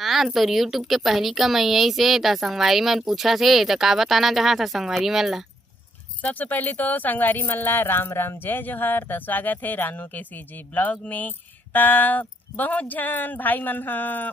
हाँ तो यूट्यूब के पहली कमाई से त संगवारी मन पूछा थे तो का बताना चाहा था संगवारी मन ला। सबसे पहले तो संगवारी मन ला राम राम जय जोहर। तो स्वागत है रानू के सीजी ब्लॉग में। ता बहुत जन भाई मन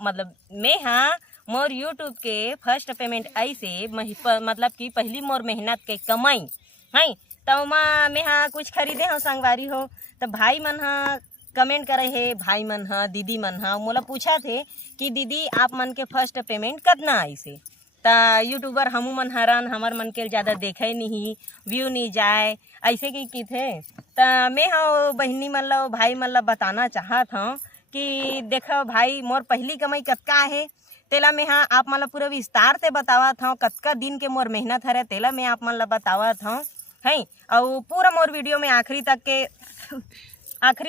मतलब मैं मोर यूट्यूब के फर्स्ट पेमेंट ऐसे मतलब कि पहली मोर मेहनत के कमाई है तो मैं कुछ खरीदे हो संगवारी हो। तो भाई मन कमेंट करे है, भाई मन दीदी मन मोला पूछा थे कि दीदी आप मन के फर्स्ट पेमेंट कितना ऐसे। ता यूट्यूबर हमू मन हरन हमर मन के ज़्यादा देखे नहीं, व्यू नहीं जाए ऐसे की थे। ता मैं बहनी मन ला भाई मन ला बताना चाहत हूँ कि देखो भाई मोर पहली कमाई कतका है तेला मैं आप मन ला पूरा विस्तार से बतावत हूँ। कतका दिन के मोर मेहनत हरे तेला मैं आप मन ला बतावत हूँ है। और पूरा मोर वीडियो में आखिरी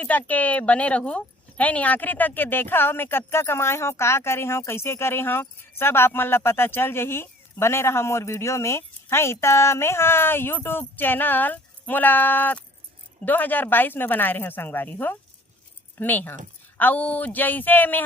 तक के बने रहूँ है नहीं, आखिरी तक के देखा मैं कतका कमाए हूँ, का करे हूँ, कैसे करे हूँ, सब आप मन ला पता चल जही। बने रहा मोर वीडियो में है। तो मैं यूट्यूब चैनल मोला 2022 में बनाए रहे संगवारी हो मैं और जैसे मैं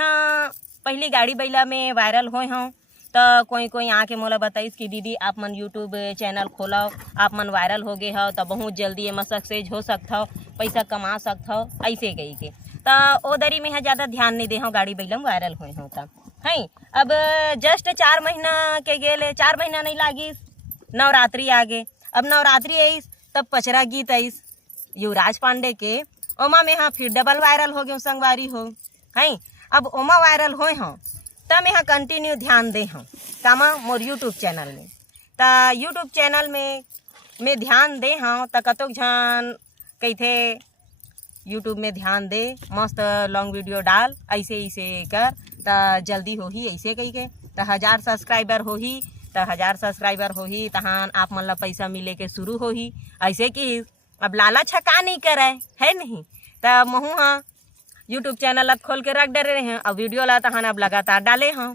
पहली गाड़ी बैला में वायरल होए हूँ तो कोई आके मोला बताइस कि दीदी आप मन यूट्यूब चैनल खोलाओ, आप मन वायरल हो गए हो तो बहुत जल्दी एम सक्सेस हो सकता हो, पैसा कमा सकता हो ऐसे कही के। तो ओ दरी में ज़्यादा ध्यान नहीं दे हूँ, गाड़ी बैला में वायरल हुए हूँ तब है। अब जस्ट 4 महीना के गेले, 4 महीना नहीं लागिस नवरात्रि आगे। अब नवरात्रि आईस तब पचरा गीत आईस युवराज पांडे के, ओमा में फिर डबल वायरल हो गए संगवारी हो है। अब ओमा वायरल होए हूँ तब मैं कंटिन्यू ध्यान दे हूँ कामा मोर यूट्यूब चैनल में। तो यूट्यूब चैनल में मैं ध्यान दे हूँ तो कतोक झन कही थे यूट्यूब में ध्यान दे, मस्त लॉन्ग वीडियो डाल ऐसे ऐसे कर तो जल्दी हो ही ऐसे कही के। तो 1000 सब्सक्राइबर हो ही तो 1000 सब्सक्राइबर हो ही तहान आप मन ला पैसा मिले के शुरू हो ही ऐसे कि अब लालच का नहीं करे है नहीं। तो महू यूट्यूब चैनल ला खोल के रख डरे हैं और वीडियो ला तहान अब लगातार डाले हों,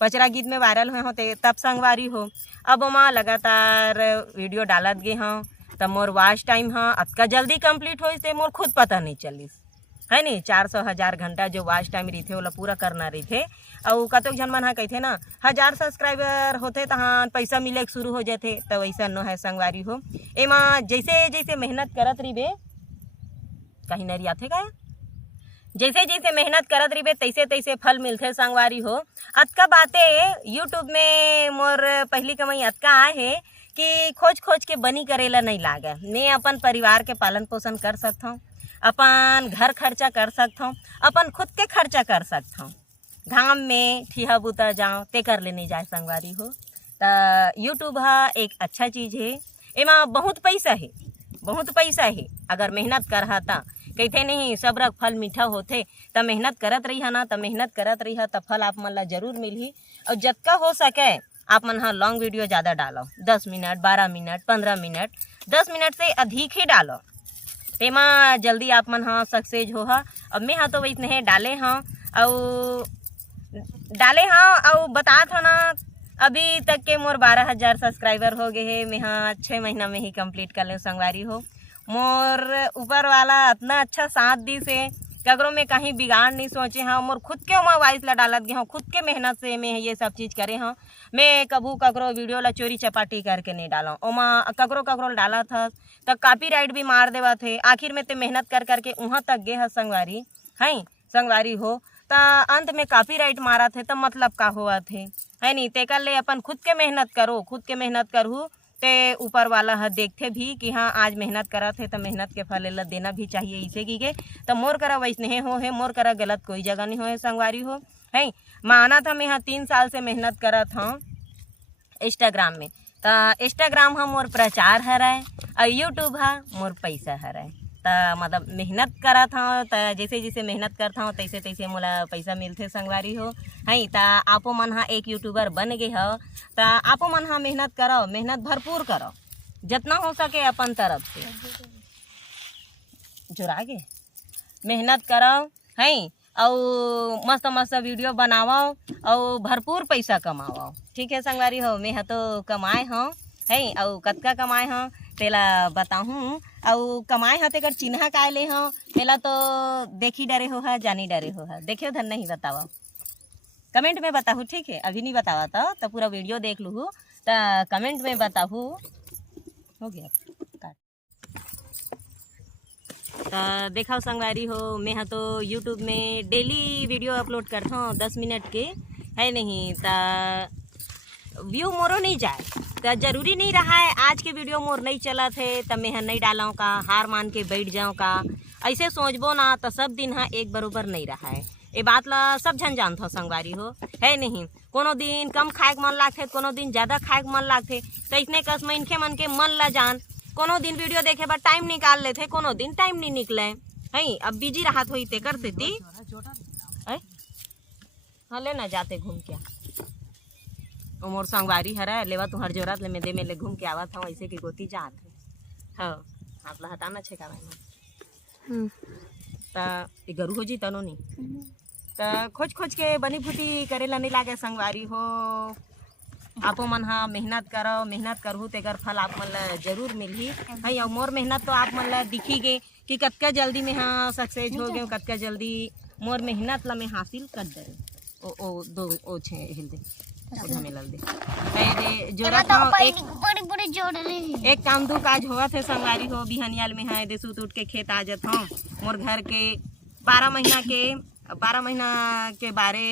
पचरा गीत में वायरल हुए होते तब संगवारी हो। अब वहाँ लगातार वीडियो डालत गए हों तब मोर वॉच टाइम अतका जल्दी कंप्लीट हो से मोर खुद पता नहीं चलिस है नहीं। 400,000 घंटा जो वॉच टाइम रही थे वो पूरा करना रही थे। और कतोक झन मन कहते ना 1000 सब्सक्राइबर होते तहाँ पैसा मिले शुरू हो जाते, तो वैसा न है संगवारी हो। एमा जैसे जैसे मेहनत करत रही कहीं नहीं आते का, जैसे जैसे मेहनत करत रही तैसे तैसे फल मिलते संगवारी हो। अतका बातें यूट्यूब में मोर पहली कमाई अतका है कि खोज खोज के बनी करेला नहीं लागे। मैं अपन परिवार के पालन पोषण कर सकता हूँ, अपन घर खर्चा कर सकता हूँ, अपन खुद के खर्चा कर सकता हूँ। धाम में ठिहा बुता जाऊँ ते कर लेने जाए संगवारी हो। तो यूट्यूब एक अच्छा चीज़ है, एमा बहुत पैसा है, बहुत पैसा है अगर मेहनत कर था। कहते नहीं सब रख फल मीठा होते, तो मेहनत करत रही ना तो मेहनत करत रही तो फल आप मन ला जरूर मिलही। और जतका हो सके आप मन लॉन्ग वीडियो ज़्यादा डालो, 10 मिनट 12 मिनट 15 मिनट 10 मिनट से अधिक ही डालो, तेमा जल्दी आप मन सक्सेस हो। अब मैं तो वैसे डाले और बता था ना अभी तक के मोर 12,000 सब्सक्राइबर हो गए है। मैं 6 महीना में ही कंप्लीट कर ले संगवारी हो। मोर ऊपर वाला इतना अच्छा साथ दी से ककरों में कहीं बिगाड़ नहीं सोचे हाँ। मोर खुद के वहाँ वाइस ला डालत गए हूँ, खुद के मेहनत से मैं ये सब चीज़ करे हूँ। मैं कबू ककरो वीडियो ला चोरी चपाटी करके नहीं डाला, ओमा ककरो डाला था तो कॉपीराइट भी मार देवा थे। आखिर में ते मेहनत कर करके वहाँ तक गए है संगवारी है संगवारी हो। तो अंत में कॉपीराइट मारा थे तो मतलब का हुआ थे है नहीं। ते कर ले अपन खुद के मेहनत करो, खुद के मेहनत करूँ ते ऊपर वाला देखते भी कि हाँ आज मेहनत करा थे तो मेहनत के फल ला देना भी चाहिए इसे की के। तो मोर करा वैसने हो है, मोर करा गलत कोई जगह नहीं हो है संगवारी हो है। माना था मैं 3 साल से मेहनत करा था इंस्टाग्राम में। तो इंस्टाग्राम मोर प्रचार हराए और यूट्यूब मोर पैसा हराए। तो मतलब मेहनत करा था तो जैसे जैसे मेहनत करता हूँ तैसे तैसे मोला पैसा मिलते संगवारी हो है। तो आपो मन एक यूट्यूबर बन गए हो तो आपो मन मेहनत करो, मेहनत भरपूर करो जितना हो सके अपन तरफ से जुड़ा के मेहनत करो है। और मस्त मस्त वीडियो बनाओ और भरपूर पैसा कमाओ। ठीक है संगवारी हो, मैं तो कमाए हूँ है और कतका कमाए हूँ तेला बताऊँ। और कमाए हते तेकर चिन्हा काय ले हो, तेला तो देखी डरे हो जानी डरे हो। देखियो धन नहीं बतावा। कमेंट में बताहू, ठीक है? अभी नहीं बतावा तो पूरा वीडियो देख लूँ तो कमेंट में बताहू। हो गया काट। तो देखा संगवारी हो, मैं हाँ तो यूट्यूब में डेली वीडियो अपलोड करता हूँ 10 मिनट के, है नहीं? तो व्यू मोरो नहीं जाए तो जरूरी नहीं रहा है आज के वीडियो मोर नहीं चला थे तो मैं हाँ नहीं डालाऊँ का, हार मान के बैठ जाऊँ का, ऐसे सोचबो ना तो सब दिन हाँ एक बरोबर नहीं रहा है। ये बात ला सब झन जानत हो संगवारी हो, है नहीं? कोनो दिन कम खाए के मन लागथे, कोनो दिन ज़्यादा खाए के मन लागथे, तो इसने कस मनखे मन के मन ला जान। कोनो दिन वीडियो देखे बर टाइम निकाल लेथे, कोनो दिन टाइम नहीं निकले, है? अब बिजी रहा हो ते कर देती हाँ ले ना जाते घूम के मोर संगवारी हरा लेवा तू हर जोरात ले में दे में ले घूम के आवत हूँ, ऐसे की गोती जात है। हाँ आप ला हटाना छे का भाई ता ये गरु हो जी तनो नहीं ता खोज खोज के बनी फूटी करेला नहीं लागे संगवारी हो। आपो मन हाँ मेहनत करो, मेहनत करहु तेकर फल आप मन ला जरूर मिलही है। और मोर मेहनत तो आप मन ला दिखी गे कि कतका जल्दी में हाँ सक्सेस हो गए, कतका जल्दी मोर मेहनत ला मैं हासिल कर दे। ओ दो ओ छे हिल दे उधर में लल दे अरे जोरा था एक बड़ी जोड़ ले एक काम दू काज हुआ थे संगवारी हो। बिहनियाल में हाँ दे सूत उठ के खेत आ जात हूँ। मोर घर के 12 महीना के बारे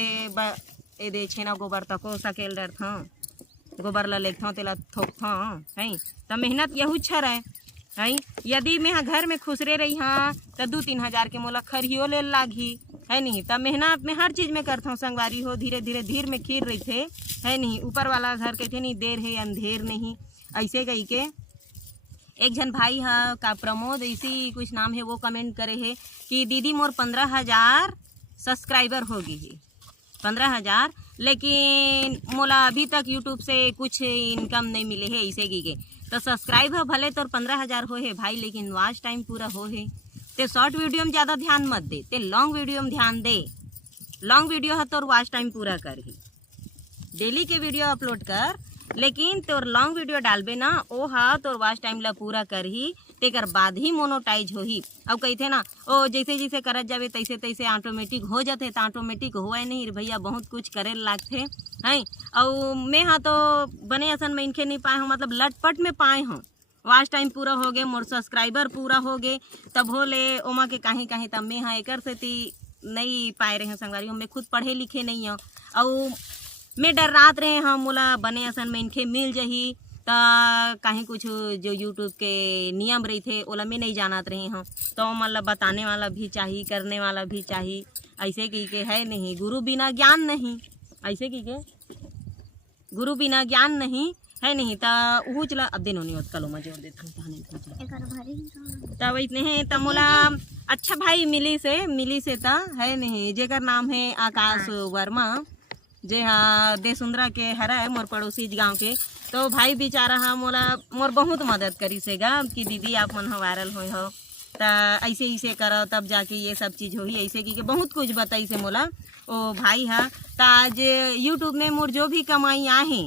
ए दे छेना गोबर तको सकेल डर था, गोबर ला लेख था तेला थोक था है। तो मेहनत यहू छर है। यदि मैं घर में खुसरे रही हाँ तो 2-3 हज़ार के मोला खरियो ले लागी, है नहीं? तब मेहनत में हर चीज़ में करता हूँ संगवारी हो। धीरे धीरे धीर में खीर रही थे, है नहीं? ऊपर वाला घर के थे नहीं देर है अंधेर नहीं, ऐसे कही के एक जन भाई है का प्रमोद ऐसी कुछ नाम है, वो कमेंट करे है कि दीदी मोर 15,000 सब्सक्राइबर होगी ही 15,000, लेकिन मोला अभी तक यूट्यूब से कुछ इनकम नहीं मिले है ऐसे की के। तो सब्सक्राइब है भले तोर 15,000 हो है भाई, लेकिन वॉच टाइम पूरा हो है। ते शॉर्ट वीडियो में ज़्यादा ध्यान मत दे, ते लॉन्ग वीडियो में ध्यान दे। लॉन्ग वीडियो है तोर वॉच टाइम पूरा कर ही, डेली के वीडियो अपलोड कर, लेकिन तोर लॉन्ग वीडियो डालबे ना ओ हा तोर वॉच टाइम ला पूरा कर ही, तेकर बाद ही मोनोटाइज हो ही। अब कहते ना ओ जैसे जैसे करत जावे तैसे तैसे ऑटोमेटिक हो जाते, तो ऑटोमेटिक हुआ नहीं रे भैया, बहुत कुछ करे लागथे हैं। और मैं हाँ तो बने असन में इनके नहीं पाए हूँ, मतलब लटपट में पाए हूँ। वॉच टाइम पूरा हो गए, मोर सब्सक्राइबर पूरा हो गए, तब हो ले ओमा के कहीं कहीं तब मैं हाँ एक सेती नहीं पाए रहे हैं संगवारी हो। मैं खुद पढ़े लिखे नहीं हूँ और मैं डर रात रहे हाँ मोला बने असन में इनके मिल जही तो कहीं कुछ जो यूट्यूब के नियम रही थे ओला मैं नहीं जानत रही हूँ, तो मतलब बताने वाला भी चाहिए, करने वाला भी चाहिए। ऐसे की के है नहीं, गुरु बिना ज्ञान नहीं, ऐसे की के गुरु बिना ज्ञान नहीं, है नहीं? तो वो चला अब दिन होनी कलो में जोड़ देता तब इतने हैं। तब मोला अच्छा भाई मिली से ता है नहीं, जेकर नाम है आकाश वर्मा, जे हाँ देसुंदरा के हरा है मोर पड़ोसी गांव के। तो भाई बेचारा हाँ मोर बहुत मदद करी सेगा कि दीदी आप मन वायरल हो तो ऐसे ऐसे करो तब जाके ये सब चीज़ हो ही, ऐसे की बहुत कुछ बताई से मोला ओ भाई हाँ। तो आज यूट्यूब में मोर जो भी कमाई आहे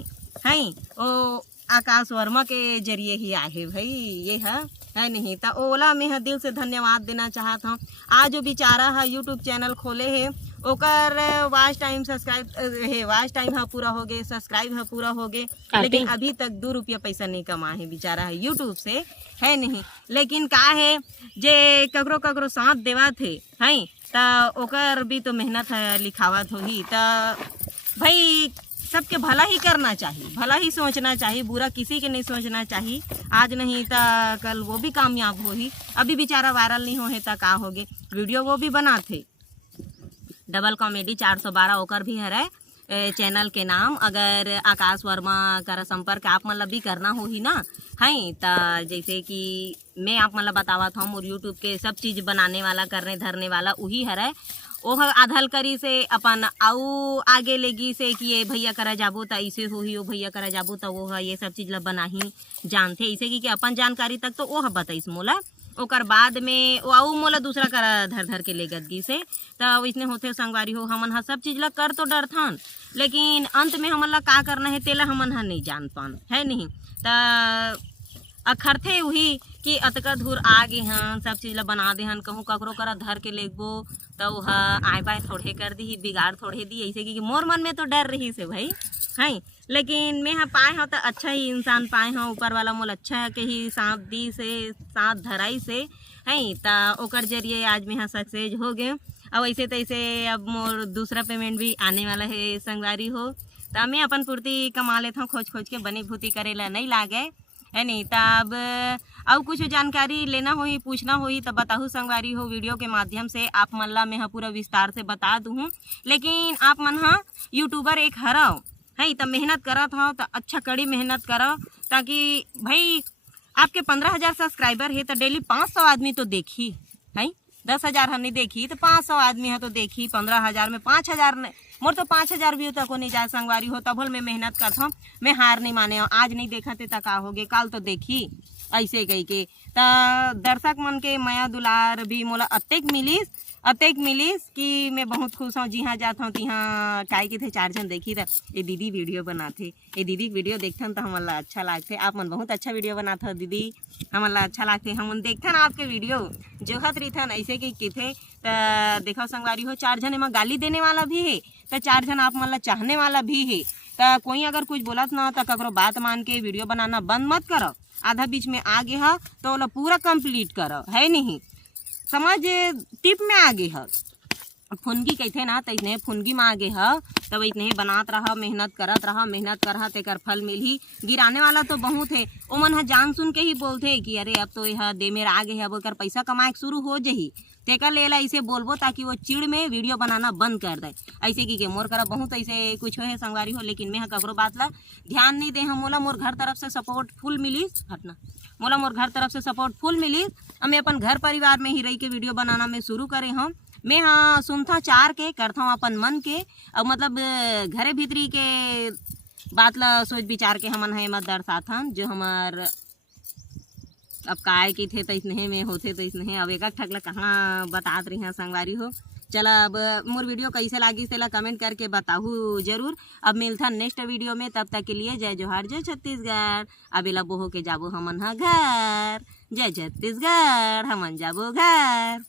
हैं वो आकाश वर्मा के जरिए ही आए भाई, ये है नहीं? तो ओला मैं दिल से धन्यवाद देना चाहता हूँ। आज जो बेचारा है यूट्यूब चैनल खोले है ओकर वॉच टाइम वॉच टाइम है पूरा हो गए, सब्सक्राइब है पूरा हो गए, लेकिन अभी तक 2 रुपया पैसा नहीं कमा है बेचारा है यूट्यूब से, है नहीं? लेकिन का है जे ककरो साथ देवा थे हैं तो ओकर भी तो मेहनत है लिखावत हो ही। तो भाई सबके भला ही करना चाहिए, भला ही सोचना चाहिए, बुरा किसी के नहीं सोचना चाहिए। आज नहीं तो कल वो भी कामयाब हो ही। अभी बेचारा वायरल नहीं हो है तो का होगे, वीडियो वो भी बनाते डबल कॉमेडी 412 ओकर भी है चैनल के नाम। अगर आकाश वर्मा का संपर्क आप मतलब भी करना हो ही ना है तो जैसे कि मैं आप मतलब बतावा था और यूट्यूब के सब चीज़ बनाने वाला करने धरने वाला वही है। ओह आधल करी से अपन आऊ आगे लेगी से कि ये भैया करा जाबो तो ऐसे हो ही, वो भैया करा जाबो तो वो ये सब चीज़ ला बना ही जानते, ऐसे कि अपन जानकारी तक तो ओह बताइस मोला। ओकर बाद में आऊ मोला दूसरा करा धर धर के ले गदगी से तो इसने होते संगवारी हो। हमन हा सब चीज़ ला कर तो डरथन, लेकिन अंत में हमन ला का करना है तेला हमन हा नहीं जान पान, है नहीं? तो अखरथे वही कि अतका दूर आ गे हन सब चीज़ ला बना दे हन कहूँ ककरो करा धर के लेगबो तो वह आए बाय थोड़े कर दी बिगाड़ थोड़े दी ऐसे कि मोर मन में तो डर रही से भाई है। लेकिन मैं हाँ पाए हूँ तो अच्छा ही इंसान पाए हूँ, ऊपर वाला मोल अच्छा के ही साथ दी से साथ धराई से है तो ओकर जरिए आज मैं हाँ सक्सेस हो गए। अब ऐसे तैसे अब मोर दूसरा पेमेंट भी आने वाला है संगवारी हो, तो मैं अपन पूर्ति कमा लेता हूँ खोज खोज के बनी भूती करे ला नहीं लागे है नहीं। तब और कुछ जानकारी लेना होई पूछना होई तो बताहू संगवारी हो, वीडियो के माध्यम से आप मन ला मैं पूरा विस्तार से बता दूँ। लेकिन आप मन हाँ यूट्यूबर एक हराओ है तो मेहनत करत हो तो अच्छा कड़ी मेहनत करो, ताकि भाई आपके 15,000 सब्सक्राइबर है तो डेली 500 आदमी तो देखी है, 10,000 हम नहीं देखी तो 500 आदमी है तो देखी, 15,000 में 5,000 मोर तो 5,000 व्यू तक नहीं जाए संगवारी हो। तब मैं मेहनत करता हूँ, मैं हार नहीं माने हूँ, आज नहीं देखा थे तक हो गए काल तो देखी ऐसे कही के। तो दर्शक मन के माया दुलार भी मोला अतेक मिलीस कि मैं बहुत खुश हूँ। जी हाँ जाता हूँ तिहाँ काय के थे 4 जन देखी था ये दीदी वीडियो बनाते, ये दीदी वीडियो देखथन तो हमला अच्छा लागते। आप मन बहुत अच्छा वीडियो बनाते हो दीदी, हमला अच्छा लागते। हम देखथन आपके वीडियो जोहत रहीथन ऐसे कि थे तो देखो संगवारी हो 4 जन एमा गाली देने वाला भी है तो 4 जन आप मन ला चाहने वाला भी है। तो कोई अगर कुछ बोलत ना तो ककरो बात मान के वीडियो बनाना बंद मत करो, आधा बीच में आगे है तो ओला पूरा कंप्लीट करो है नहीं, समझ टिप में आगे है। फुनगी कहते ना तो इतने फुनगी में आगे है तब इतने बनात रहा मेहनत करत तेकर फल मिलही। गिराने वाला तो बहुत है, ओ मन हा जान सुन के ही बोलते कि अरे अब तो यह दे मेरा आगे है, अब ओकर पैसा कमाए शुरू हो जही तेकर लेला ऐसे बोलबो ताकि वो चिड़ में वीडियो बनाना बंद कर दे। ऐसे की मोर करा बहुत ऐसे कुछ है संगवारी हो, लेकिन मैं ककरो बात ला ध्यान नहीं दे। मोला मोर घर तरफ से सपोर्ट फुल मिलीस मोला मोर घर तरफ से सपोर्ट फुल मिलीस। मैं अपन घर परिवार में ही रह के वीडियो बनाना मैं शुरू करे हूँ। मैं हाँ सुनता 4 के करता हूँ अपन मन के, और मतलब घरे भीतरी के बात ला सोच विचार के हमन है मत दर्शाथन जो हमार अब काय की थे तो इसने में होते तो इसने अब एक ठगला कहाँ बतात रही हैं संगवारी हो। चला अब मोर वीडियो कैसे लागी तेला कमेंट करके बताहू जरूर। अब मिलता नेक्स्ट वीडियो में, तब तक के लिए जय जोहार जय छत्तीसगढ़। अब एला बोहो के जाबो हमन हा घर, जय छत्तीसगढ़ हमन जाबो घर।